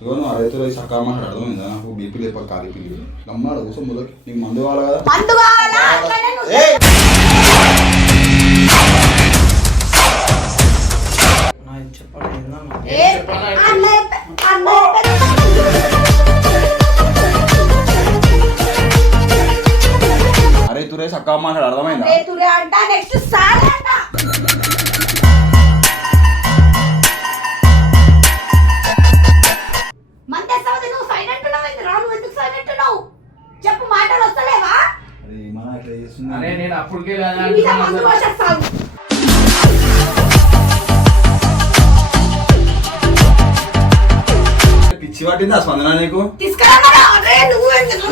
ఇగో నువ్వు రైతులు సకా మాట్లాడదాం నాకు బీపీ లేప కాలి పిల్లి గమ్మాడు కూర్చో మొదలు నీకు మందు కావాలి కదా? నీ మీద మందు పోసేస్తావు పిచ్చి పట్టింది ఆ స్పందన నీకు తీసుకురా అరే నువ్వు ఎందుకు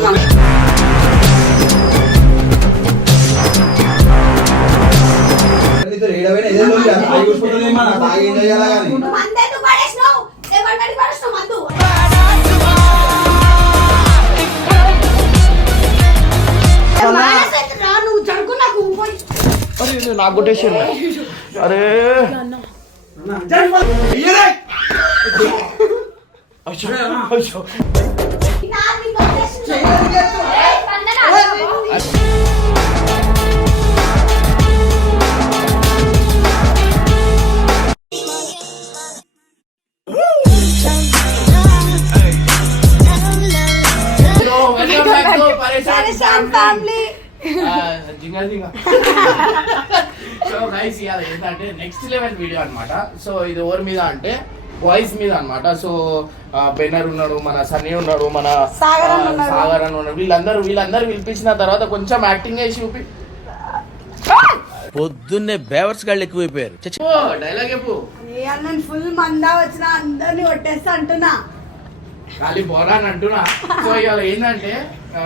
నీతో ఏడవైనా ఇదే రోజు అంత తాగి కూర్చుంటుంది ఏమో, నాకు తాగి ఏం చేయాలా కానీ నువ్వు మందు ఎందుకు పడేసినావు ఎవరికడికి పడేసినావు మందు మానస ఎందుకు రా నువ్వు జడుకు నాకు పోయి అరే నాకు కొట్టేసి అరే అయ్యో, అయ్యో. నాది నొప్పేసింది. ఏయ్, స్పందన, So, welcome back to Parishan పరేషాన్ family. ఫ్యామిలీ Ah, జింగా జింగా సో గైస్ ఇవాళ ఏంటంటే నెక్స్ట్ లెవెల్ వీడియో అన్నమాట. సో ఇది ఎవరి మీద అంటే బాయ్స్ మీద అన్నమాట. సో బెన్నర్ ఉన్నాడు మన సన్నీ ఉన్నాడు మన సాగర్ అని ఉన్నాడు. వీళ్ళందరూ వీళ్ళందరూ పిలిపించిన తర్వాత కొంచెం యాక్టింగ్ చేసి చూపి. పొద్దున్నే బేవర్స్ గాళ్ళు ఎక్కువైపోయారు. డైలాగ్ చెప్పు. ఏ అన్న ఫుల్ మందా వచ్చిన అందరిని కొట్టేస్తా అంటున్నా. ఖాళీ బోరా అని అంటున్నా. సో ఇవాళ ఏంటంటే ఆ,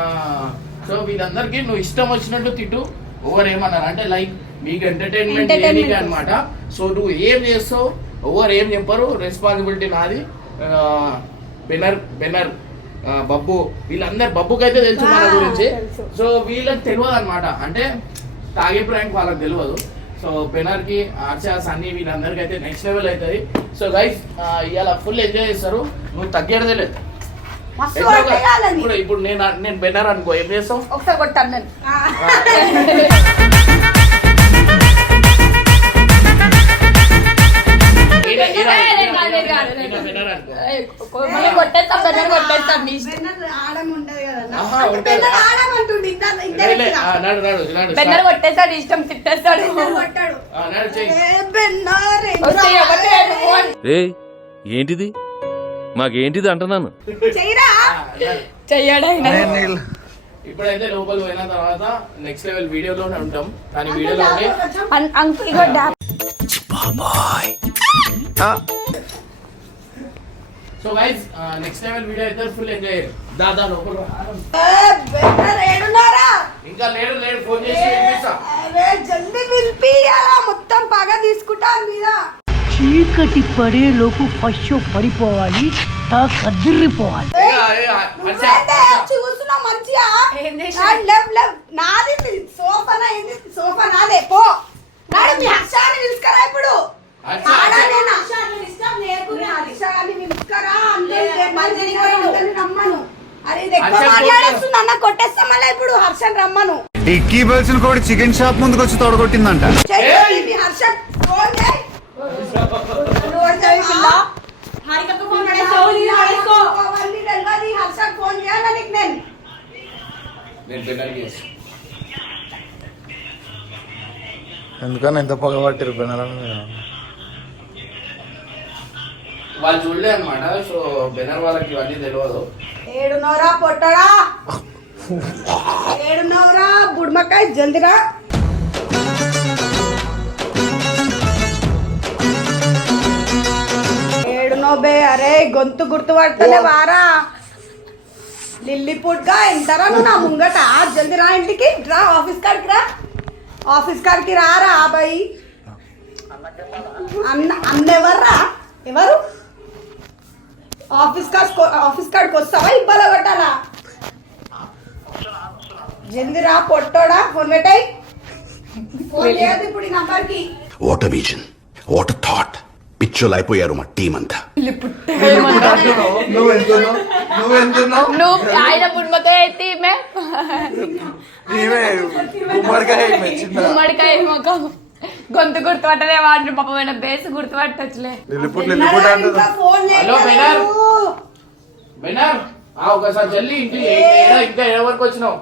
సో వీళ్ళందరికీ నువ్వు ఇష్టం వచ్చినట్టు తిట్టు. ఓవర్ ఏమన్నారు అంటే లైక్ మీకు ఎంటర్టైన్మెంట్ అనమాట సో నువ్వు ఏం చేస్తావు? ఓవర్ ఏం చెప్పరు? రెస్పాన్సిబిలిటీ నాది. బెనర్ బెనర్ బబ్బు వీళ్ళందరు బబ్బుకి అయితే తెలుసు మన గురించి. సో వీళ్ళకి తెలియదు అనమాట అంటే తాగే ప్రాంక్ వాళ్ళకి తెలియదు. సో బెనర్కి ఆర్చాస్ అన్ని వీళ్ళందరికీ అయితే నెక్స్ట్ లెవెల్ అవుతుంది. సో గైస్ ఇవాళ ఫుల్ ఎంజాయ్ చేస్తారు. నువ్వు తగ్గేదే లేదు. ఇప్పుడు నేను నేను బెన్నర్ అనుకో. ఏం చేస్తావు? ఒకసారి ఏ బెన్నారే నువ్వు అని. రే ఏంటిది మాకేంటిది అంటున్నాను. చెయ్యడైనా ఇప్పుడైతే లోపల పోయిన తర్వాత నెక్స్ట్ లెవెల్ వీడియోలోనే ఉంటాం కానీ వీడియోలోనే so guys next level video అయితే ఫుల్ ఎంజాయ్ దాదా లోపల ఇంకా లేడు లేడు ఫోన్ చేసి వినిపిస్తా. అరే జల్దీ పిలిపియాలా మొత్తం పగ తీసుకుంటా మీద చీకటి పడేలోపు పశు పడిపోవాలి కదిరిపోవాలి. మంచిగా లేవ్ లేవ్. నాది ఇది. సోఫా ఏంది? సోఫా నాదే పో. నాడు మీ హర్షాన్ని పిలుచుకరా ఇప్పుడు. అన్న కొట్టేస్తా మళ్ళీ ఇప్పుడు హర్షన్ రమ్మను. టిక్కీ బల్సిన కూడా చికెన్ షాప్ ముందుకు వచ్చి తొడగొట్టిందంట. హర్షన్ ఫోన్ చేయి. ఫోన్ చేయి పిల్ల. వాళ్ళు చూడలే అనమాట సో బెనర్ వాళ్ళకి ఇవన్నీ తెలియదు ఏడున్నవరా పొట్టడా? ఏడున్నవరా బుడ్మకాయ జల్దిరా? ఏడు బే అరే గొంతు గుర్తు పడతలే వారా. లిల్లీ పుట్గా ఎంతరా నువ్వు నా ముంగట? జల్ది రా ఇంటికి రా ఆఫీస్ కాడికి రా. ఆఫీస్ కాడికి రారా అబ్బాయి అన్న అన్న ఎవర్రా? ఎవరు? ఆఫీస్ కాస్ ఆఫీస్ కాడికి వస్తావా? ఇబ్బంది కొట్టాలా? జల్ది రా పొట్టోడా? ఫోన్ పెట్టాయి. ఫోన్ చేయదు ఇప్పుడు ఈ నంబర్కి. What a vision. What a thought. Pitch పిచ్చోలైపోయారు మా టీం అంతా నువ్వు ఎంతున్నావు నువ్వు ఎంతున్నావు నువ్వు ఆయన బుడ్మకాయ అయితే ఈమె నీవే గుమ్మడికాయ ఈమె చిన్న గుమ్మడికాయ మొఖం. గొంతు గుర్తుపట్టలే వాడిని పాపమైన బేస్ గుర్తుపట్టచ్చులే. లిల్లిపుట్ లిల్లిపుట్ అంటుంది ఫోన్ హలో, బెనర్. బెనర్ ఆ ఒకసారి జల్లి ఇంటి ఏడా ఇంకా ఏ వరకు వచ్చినావు.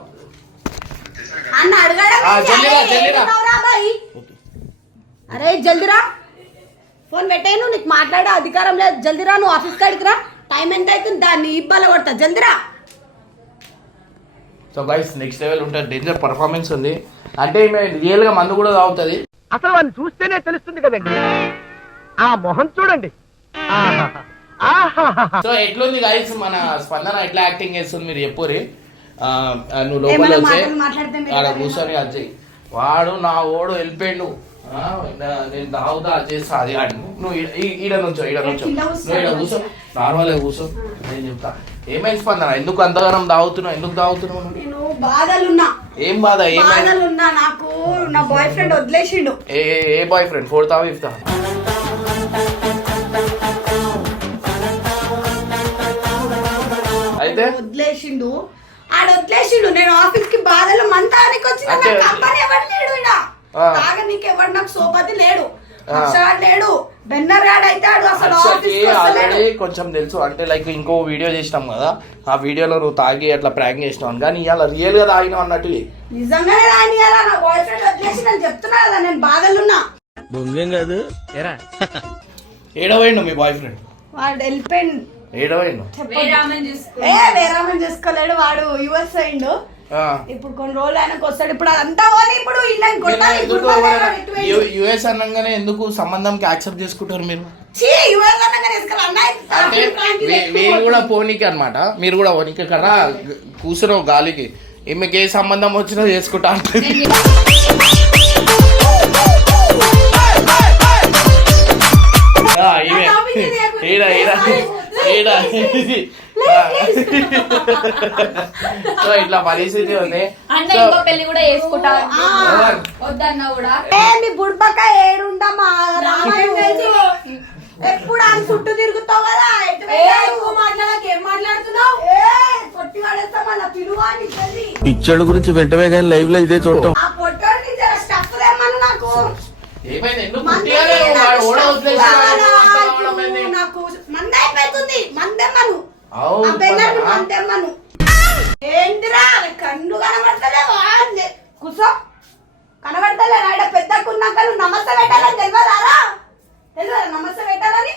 అన్న అడగడం ఆ, ఏంటి? జల్దిరా, అరే, జల్దిరా. ఫోన్ పెట్టేను నీకు మాట్లాడే అధికారం లేదు. జల్దిరా నువ్వు ఆఫీస్ కాడికి రా. టైం ఎంత అవుతుంది దాన్ని ఇబ్బంది కొడతా. జల్దిరా. సో గైస్ నెక్స్ట్ లెవెల్ ఉంటుంది డేంజర్ పర్ఫార్మెన్స్ ఉంది. అంటే ఈమె రియల్గా మందు కూడా తాగుతుంది. అసలు వాడిని చూస్తేనే తెలుస్తుంది కదండి. ఆ మొహం చూడండి. సో ఎట్లుంది గైస్ మన స్పందన ఎట్లా యాక్టింగ్ చేస్తుంది మీరు చెప్పురి నువ్వు లోపల వచ్చి. మీరు ఆడ కూర్చొని అజ్జయ్ వాడు నా ఓడు వెళ్ళిపోయిండు. నేను అది చేస్తా అది ఆడు నువ్వు ఈడ- నుంచో ఈడ నుంచో. నువ్వు ఈడ కూర్చో. నార్మల్ కూర్చో. నేను చెప్తా. ఏమైంది స్పందన? ఎందుకు అంతగానం తాగుతున్నావు? ఎందుకు తాగుతున్నావు నువ్వు? నేను బాధలున్నా. ఏం బాధ? బాధలున్నా నాకు. నా బాయ్ ఫ్రెండ్ వదిలేసిండు. ఏ ఏ- బాయ్ ఫ్రెండ్ ఫోర్ తావు ఇఫ్తా అయితే? వదిలేసిండు. ఆడ వదిలేసిండు. నేను ఆఫీస్కి బాధలు మంతానికి వచ్చిన కంపెనీ ఎవరు లేడు ఆ. తాగ నీకు ఎవరు నాకు సోపతి లేడు. ఆ. లేడు. కొంచెం తెలుసు. అంటే లైక్ ఇంకో వీడియో చేసినాం కదా ఆ వీడియోలో నువ్వు తాగి అట్లా ప్రాంక్ చేసినావు. కానీ ఇవాళ రియల్గా తాగినావు అన్నట్టు నిజంగానే రాని కదా నా బాయ్ ఫ్రెండ్ వదిలేసి నేను చెప్తున్నా కదా నేను బాధలున్నా. బొంగేం కాదు. ఎరా. ఏడవైండు మీ బాయ్ ఫ్రెండ్ వాడు వెళ్ళిపోయిండు. ఏడవైండు? ఏ వేరామని చేసుకోలేడు. వాడు యుఎస్ అయిండు ఇప్పుడు కొన్ని రోజులు ఆయనకు వస్తాడు. ఇప్పుడు అదంతా ఇప్పుడు యుఎస్ అనగానే ఎందుకు సంబంధంకి యాక్సెప్ట్ చేసుకుంటారు మీరు? అంటే వీళ్ళు కూడా పోనీకి అన్నమాట. మీరు కూడా పోనీకి కదా కూర్చున్నావు గాలికి. ఈమెకి ఏ సంబంధం వచ్చినా చేసుకుంటా ఈమె. ఈడ ఈడ ఈడ. సో ఇట్లా పరిస్థితి ఉంది అన్న సో ఇంకో పెళ్ళి కూడా వేసుకుంటా వద్దన్నా కూడా. ఏ మీ ఎప్పుడు ఆయన చుట్టూ తిరుగుతావు కదా? ఏం మాట్లాడుతున్నావు? మళ్ళా పిచ్చోళ్ళ గురించి వెంటనే కానీ లైవ్లో ఇదే చూడటం. ఆ పొట్టోడిని స్టఫ్ తెమ్మను నాకు. ఏమైంది? ఎందుకు మందు పుట్టిగానే నాకు వాడు ఓడ stuff వదిలేసాడు, కావాలా? వాడు కావడం ఏంది? ఇప్పుడు నాకు మంద అయిపోతుంది మందెమ్మను ఏంటిరా కన్ను కనబడతలేవా కూసో. కనబడతలే నాడ పెద్దకున్నాక నువ్వు నమస్తే పెట్టాలని తెలియదారా తెలియదా నమస్తే పెట్టాలని?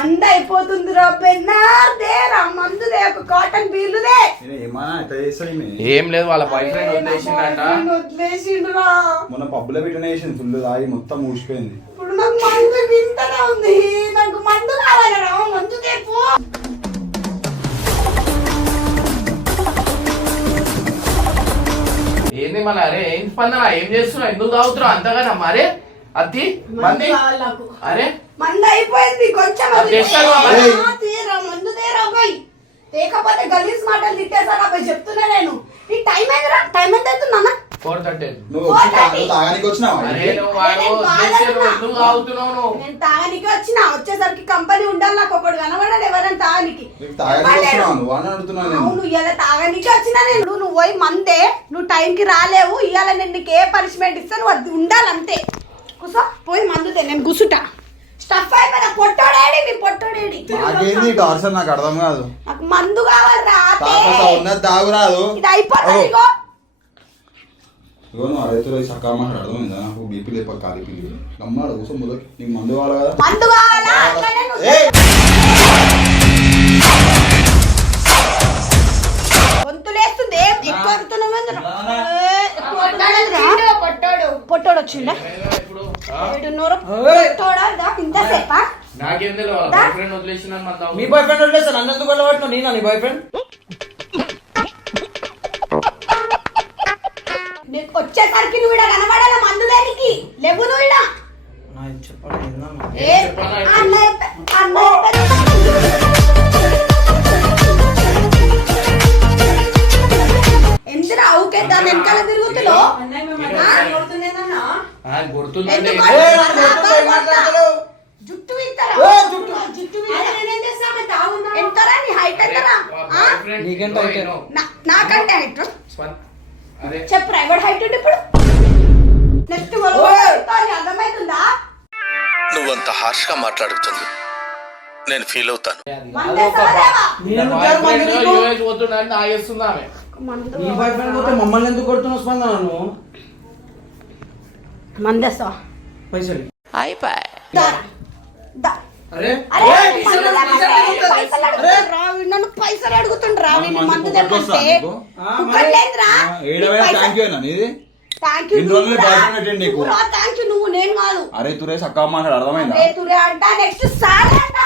మంద అయిపోతుంది రా బెన్నర్ దేరా మందు దే ఒక కాటన్ బీర్లు దే నేను ఏమన్నా ఎట్లా చేస్తాను ఈమె? ఏం లేదు వాళ్ళ బాయ్ ఫ్రెండ్ వదిలేసిందంట వదిలేసిండురా. మొన్న పబ్బులో పెట్టిన వేసింది ఫుల్ తాగి మొత్తం ఊసిపోయింది ఇప్పుడు నాకు మందు వింతగా ఉంది. నాకు మందు కావాలరా మందు తేపు. ఏంది మన అరే ఏం స్పందన ఏం చేస్తున్నావు? ఎందుకు తాగుతున్నావు? అంతగానా? మరే అత్తి మంది అరే మందు అయిపోయింది కొంచెం? తీరా మందు తీరా పోయి లేకపోతే గలీజ్ మాటలు తిట్టేసారా పోయి చెప్తున్నా నేను. ఈ టైం అయిందిరా? టైం ఎంత అవుతుందన్నా ఫోర్ థర్టీ నువ్వు తాగానికి వచ్చినావా? నేను వచ్చిన వచ్చేసరికి కంపెనీ ఉండాలి నాకు ఒకడు కనబడాలి ఎవరైనా తాగనికి. నీకు తాగానికి వస్తున్నావు నువ్వు? అని అడుగుతున్నావు నేను. అవును ఇవాళ తాగనికి వచ్చిన నేను. నువ్వు పోయి మందే నువ్వు టైంకి రాలేవు ఇవాళ నేను నీకు ఏ పనిష్మెంట్ ఇస్తాను నువ్వు అది ఉండాలి అంతే కూసో పోయి మందుతే నేను కూసుట. స్టఫ్ అయిపోయిన పొట్టోడేడి నీ పొట్టోడేడి. నాకేంది టార్చర్? నాకు అర్థం కాదు. నాకు మందు కావాలరా తాపస ఉన్నది తాగురాదు. ఇది అయిపోతుంది ఇగో. ఇగో నువ్వు రైతులు సకాలం మాట్లాడు అర్థమైందా? నాకు బీపీ లేప కాలిపోయింది నమ్మాడు కూర్చో మొదలు నీకు మందు కావాలి కదా? మందు కావాలా? అట్లనే నువ్వు ఏయ్! గొంతులేస్తుంది ఏం? ఎక్కువ? ఏ? వచ్చిండే? ఏడున్నూరు పొట్టోడా? దా, ఇంతసేపా నాకేం తెలియదు బాయ్ ఫ్రెండ్ వదిలేసిందని మన తాగు- మీ బాయ్ ఫ్రెండ్ వదిలేస్తా నన్ను ఎందుకు వెళ్ళబట్టినావు నేనా నీ బాయ్ ఫ్రెండ్ నీకు వచ్చేసరికి నువ్వు ఇక్కడ కనబడాల మందు దేనికి లేవు నువ్వు ఏ చెప్పాలా? ఊకే దాని వెనకాల జుట్టు హైట్ నాకంటే హైట్ చెప్పు ఎవడు హైట్ ఉండి ఇప్పుడు? నెక్స్ట్ అర్థమవుతుందా నువ్వంత హార్ష్గా మాట్లాడుతుంది. నేను ఫీల్ అవుతాను. మమ్మల్ని ఎందుకు కొడుతున్నావు స్పందన నువ్వు? నన్ను పైసలు అడుగుతుండ్రా మందు? కుక్కర్లేదురా? థ్యాంక్ యూ థ్యాంక్ నువ్వు నేను కాదు. అరే తురే సక్కా మాట్లాడు అర్థమైందా? అరే తురే అంట నెక్స్ట్ సార్ అంట.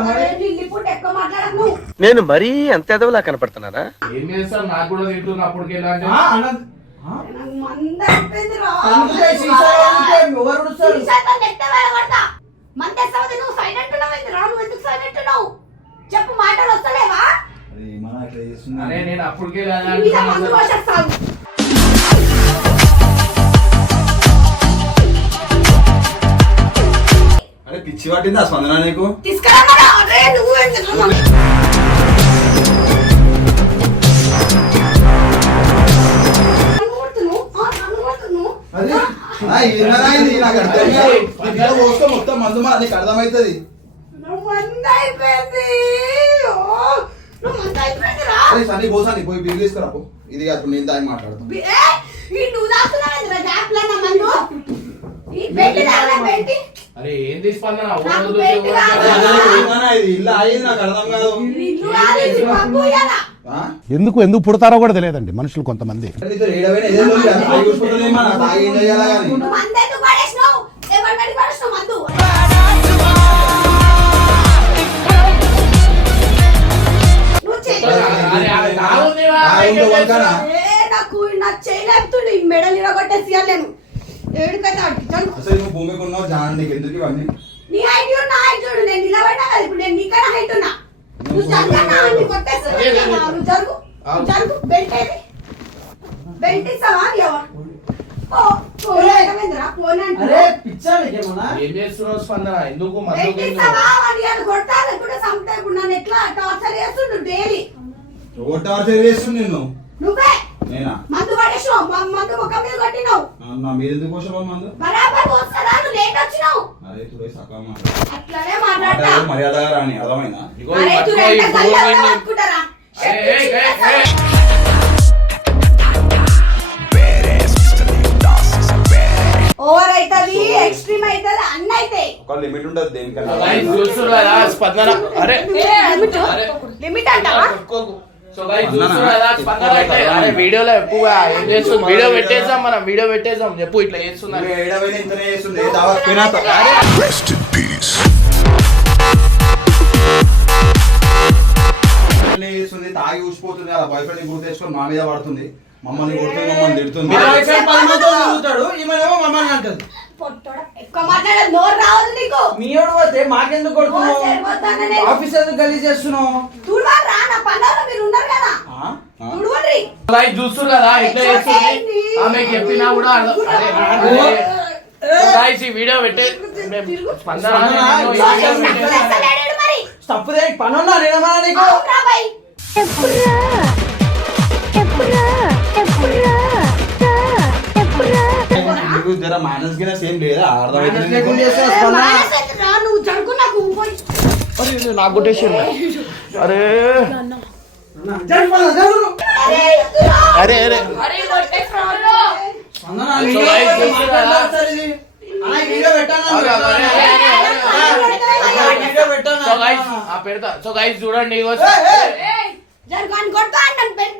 మరి అరే ఢిల్లీ పుట్టి ఎక్కువ మాట్లాడకు. నువ్వు నేను మరీ అంత ఎదవలా కనపడుతున్నానా? ఏం చేస్తాం నాకు కూడా తింటున్నా అప్పటికి ఎలా అంటే. ఆ, అన్న- ఆ? నాకు మంద అయిపోయింది రా. అందుకే సీసా ఎందుకే? ఎవరు ఉడుస్తారు? సీసాతో నెట్టే వెళ్ళగొడతా మందేస్తావది నువ్వు సైలెంట్ ఉన్నావు రా నువ్వు ఎందుకు సైలెంట్ ఉన్నావు? చెప్పు మాటలు వస్తలేవా? ఇట్లా అరే నేను అప్పటికే అరే పిచ్చి పట్టిందా స్పందన నీకు? ఆ? అది ఇది? నాకు అర్థం కాదు. నీ పిల్ల పోస్తే మొత్తం మందు మన నీకు అర్థమవుతుంది నువ్వు మంద అయిపోయింది అరే సన్నీ పోయి బిల్ తీసుకురా పో. ఇది కాదు నేను దాన్ని మాట్లాడతాను. ఏ, ఈ నువ్వు దాస్తున్నావు గ్యాప్లో నా మందు ఈ పెట్టి తాగలే పెట్టి. అరే ఇల్లు నాకు అర్థం కాదు? ఎందుకు ఎందుకు పుడతారో కూడా తెలియదండి మనుషులు కొంతమంది. నాకు నా మెడల్ ఇరగొట్టేసి ఏడుకైతే అసలు నువ్వు భూమికి ఉన్నావు నీకు ఎందుకు ఇవన్నీ నీ హైట్ నా హైట్ చూడు నేను నిలబడ్డా కదా ఇప్పుడు నేను నీకన్నా హైట్ ఉన్నా నువ్వు జరగన్నా అన్ని కొట్టేస్తున్నా నువ్వు జరుగు జరుగు. బెల్ట్ బెల్ట్ ఇస్తావా? స్పందన? ఎందుకు టార్చర్ చేస్తుంది నిన్ను నువ్వే నేనా? మందు మందు ముఖం మీద కొట్టినావు. నా- మీద ఎందుకు మందు? బరాబర్ నువ్వు లేట్ వచ్చినావు. అరే అట్లనే మాట్లాడతా. మర్యాదగా రాని అర్థమైందా? ఇగో అరే పట్టుకో, చూడు ఎంత ఈ ఒక లిమిట్ దేనికన్నా. అరే. అంటావా? సో అరే వీడియోలో ఎక్కువగా ఏం చేస్తుంది? వీడియో పెట్టేసాం మనం వీడియో పెట్టేసాం చెప్పు ఇట్లా చేస్తుంది? తాగి ఊసిపోతుంది అలా బాయ్ ఫ్రెండ్ గుర్తు తెచ్చుకొని మా మీద పడుతుంది. మమ్మల్ని కొడుతుంది మమ్మల్ని తిడుతుంది. అంటది. ఎక్కువ నోరు రావద్దు నీకు మీయోడు పోతే మాకెందుకు. కొడుతున్నావు ఆఫీస్ ఎందుకు గలీజ్ చేస్తున్నావు? మీరు కదా. ఇట్లా చేస్తుంది. ఆమె చెప్పినా కూడా వీడియో పెట్టే మేము స్పందన స్పందన, నేను పెట్టాను అరే, అరే, అరే, అరే, అన్న, ఈ వీడియో పెట్టాను సో గైస్ ఆ పెడతా. సో గైస్ చూడండి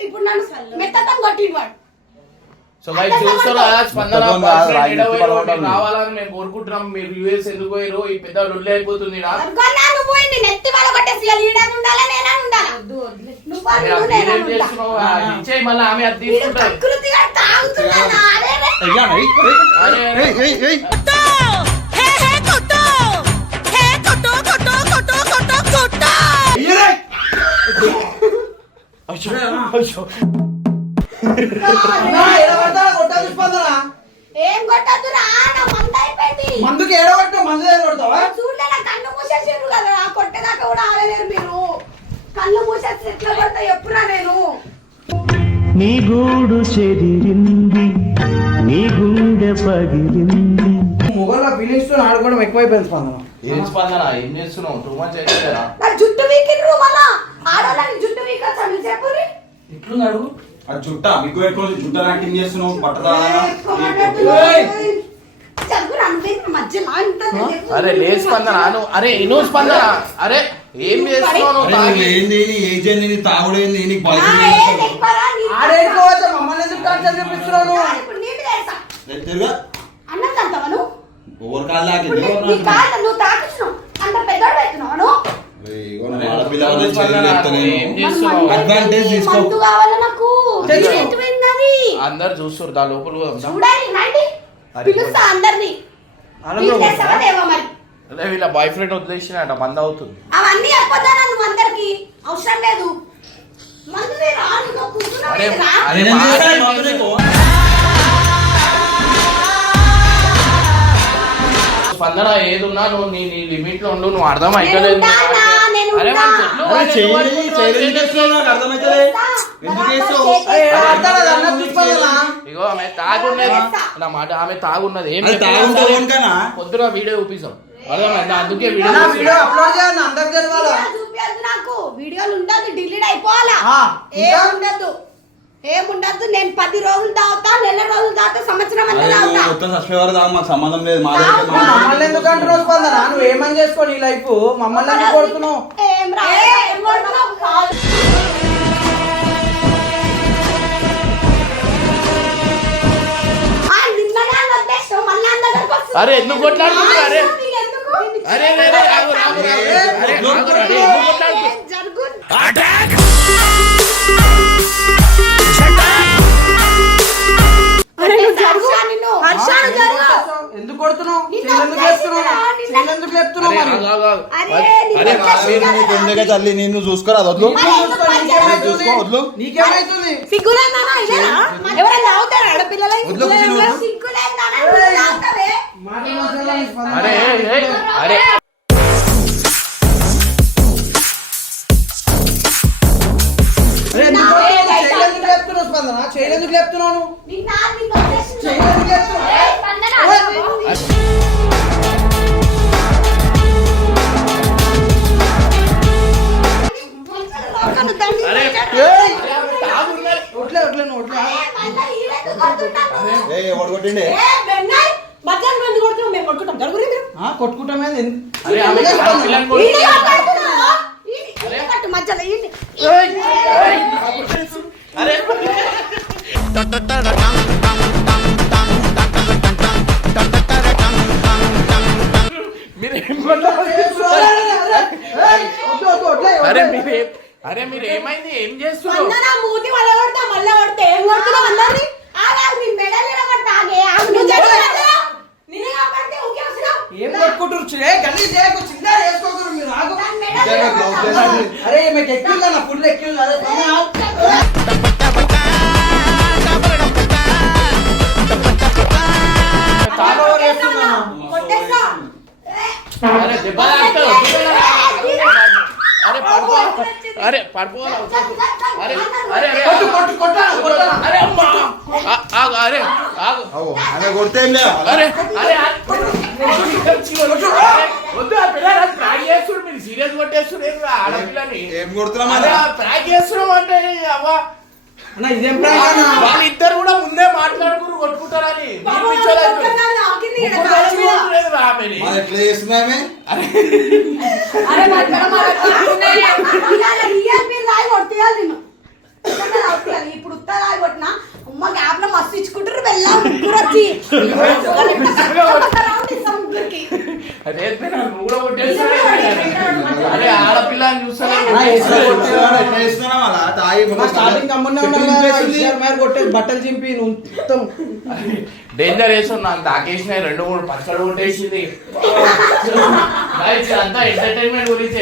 ఇప్పుడు నన్ను మెత్తతం కొట్టిండు వాడు. సో గైస్ చూస్తారు? స్పందన రావాలని మేము కోరుకుంటున్నాం. మీరు యూఎస్ ఎందుకు పోయారు ఈ పెద్ద లొల్లి అయిపోతుంది ఈడ. అనుకున్నా కొట్టద్దురా నా మంద అయిపోయింది. మందుకి ఏడగొట్టు మందు ఏడ కొడతావా? చూడలే నా కన్ను మూసేసిండ్రు కదా నా కొట్టేదాకా కూడా ఆగలేరు మీరు. కళ్ళు మూసేసి ఎట్లా కొడతా ఎప్పుడా నేను? నీ గూడు చెదిరింది నీ గుండె పగిలింది. మొగల ఫీలింగ్స్తో ఆడుకోవడం ఎక్కువైపోయింది స్పందన. ఏం స్పందన? ఏం చేస్తున్నావు? టూ మచ్ కదా నా జుట్టు వీకిండ్రు మళ్ళా. ఆడోళ్ళని జుట్టు వీకొచ్చా? మీరు చెప్పుర్రి ఇట్లుంది అది చుట్ట మీకు ఎక్కువ చుట్ట యాక్టింగ్ చేస్తున్నావు పట్టదా అరే లే స్పందన నువ్వు అరే నువ్వు స్పందన. అరే ఏం చేస్తున్నావు? ఏంది? ఏజ్ ఏంది? తాగుడేంది నీకు మమ్మల్ని ఎందుకు టార్చర్ చూపిస్తున్నావు నువ్వు? తిరుగా? అన్నం ఓవర్ కాల్ లాగింది నీ- నీ తాకించినావు అంత పెద్దోడు అందరు చూస్తారు దా లోపల అది వీళ్ళ బాయ్ ఫ్రెండ్ వదిలేసినట మంద అవుతుంది. అవన్నీ చెప్పొద్దానా అందరికి. అవసరం లేదు? స్పందన ఏదున్నా నువ్వు నీ నీ లిమిట్లో ఉండు నువ్వు అర్థం నేను ఇగో ఆమె తాగున్నది నా మాట ఆమె తాగున్నది. ఏం? పొద్దున వీడియో చూపిస్తాం. అర్థమైందా అందుకే వీడియో నా చూపిస్తాం. వీడియో అప్లోడ్ చేయాలి అందరికి నాకు వీడియోలు ఉండదు డిలీట్ అయిపోవాలా? ఆ, ఏం? ఉండదు. ఏం ఉండదు నేను పది రోజులు తాగుతా నెల రోజులు తాగుతా సంవత్సరం అంతా అరే తాగుతా మొత్తం సస్పెవర్ దాకా మాకు సంబంధం లేదు మా మమ్మల్ని ఎందుకు అంటున్నావు స్పందన నువ్వు ఏమని చేసుకో నీ లైఫ్ మమ్మల్ని ఎందుకు కొడుతున్నావు ఏం రా ఏం కొడుతున్నావు? కాదు. ఆ, నిన్ననే అని వదిలేసావు, మళ్ళీ నా దగ్గరకు వస్తున్నావు. అరే, ఎందుకు కొట్లాడుతున్నావు? అరే. ఆ, నీకు ఎందుకు? అరే అరే అరే చేసిందిరా. నీకు ఎందుకే తల్లి నేను చూసుకోరా వద్దు ఎందుకు? చూసుకో వద్దు నీకేమైతుంది అరే, లేపుతున్నావు స్పందన చెయ్యి ఎందుకు లేపుతున్నావు నువ్వు నిన్న నిన్ను వదిలేసింది. చెయ్యి ఎందుకు లేపుతున్నావు ఏయ్, స్పందన, ఓయ్. లోకను దండి అరే. పెట్టాడు. ఏయ్! అరే, ఆమె తాగున్నది. ఒట్లే ఒట్లే నువ్వు ఒట్లే ఏ, మళ్ళా ఈడెందుకు కొడుతున్నావు? ఏ ఎవడు కొట్టిండే ఏ, బెన్నాయ్, మధ్యాహ్నం ఎందుకు కొడుతున్నావు? మేము కొట్టుకుంటాం. జరుగురి మీరు. ఆ, కొట్టుకుంటామే మధ్యలో, ఈయన. ఏయ్, ఏయ్, అరే అరే. మీరు అరే మీరు ఏమైంది ఏం చేస్తున్నారు మూతి వల్ల కొడతా, మళ్ళా కొడితే ఏం కొడుతున్నావు అందరినీ? నీ మెడలు? నిన్ను కాపాడితే వస్తున్నావు? ఏం కొట్టుకుంటారు చేయకు చిన్న వేసుకోకరు మీరు ఆగు దాని మెడలు నిజంగా గ్లౌజ్ వేసుకోండి. అరే మీకు ఎక్కిందా? నా ఫుడ్ ఎక్కిందా. అరే దెబ్బ. అరే పడుకో. అరే అరే అరే అరే కొట్టు కొట్టు కొట్టాను కొట్టాను అరే అమ్మా. ఆగు అరే ఆగు. అగో, ఆమె కొడితే అరే అరే అరే, వద్దు ఆ పిల్ల ప్రాక్ చేస్తుడు మీరు సీరియస్ కొట్టేస్తున్నారు ఆడపిల్లని. ఏం కొడుతున్నాం అరే చేస్తున్నాం అంటే అవ్వ. అన్న ఇదేం ప్రాంక్ అన్న? వాళ్ళిద్దరు కూడా ముందే మాట్లాడుకుని కొట్టుకుంటారని మీరు బాబు, పిచ్చోళ్ళు ఒక్కసారి అయిపోయారు. నాకింది ఈడ ముగ్గురు కాలు కలిసి మీద. కొట్టుకునేది రా ఆమెని. మాది ఎట్లా చేస్తున్నామే అరే. ఇప్పుడు ఉత్త రాయి కొట్టినా ఉమ్మ గ్యాప్లో మస్తు ఇచ్చుకుంటారు వెళ్ళా వచ్చి బట్టలు చింపి మొత్తం డేంజర్ వేసి నాకు తాకేసినాయి రెండు మూడు పచ్చళ్ళు కొట్టేసింది. ఇదంతా ఎంటర్టైన్మెంట్ గురించి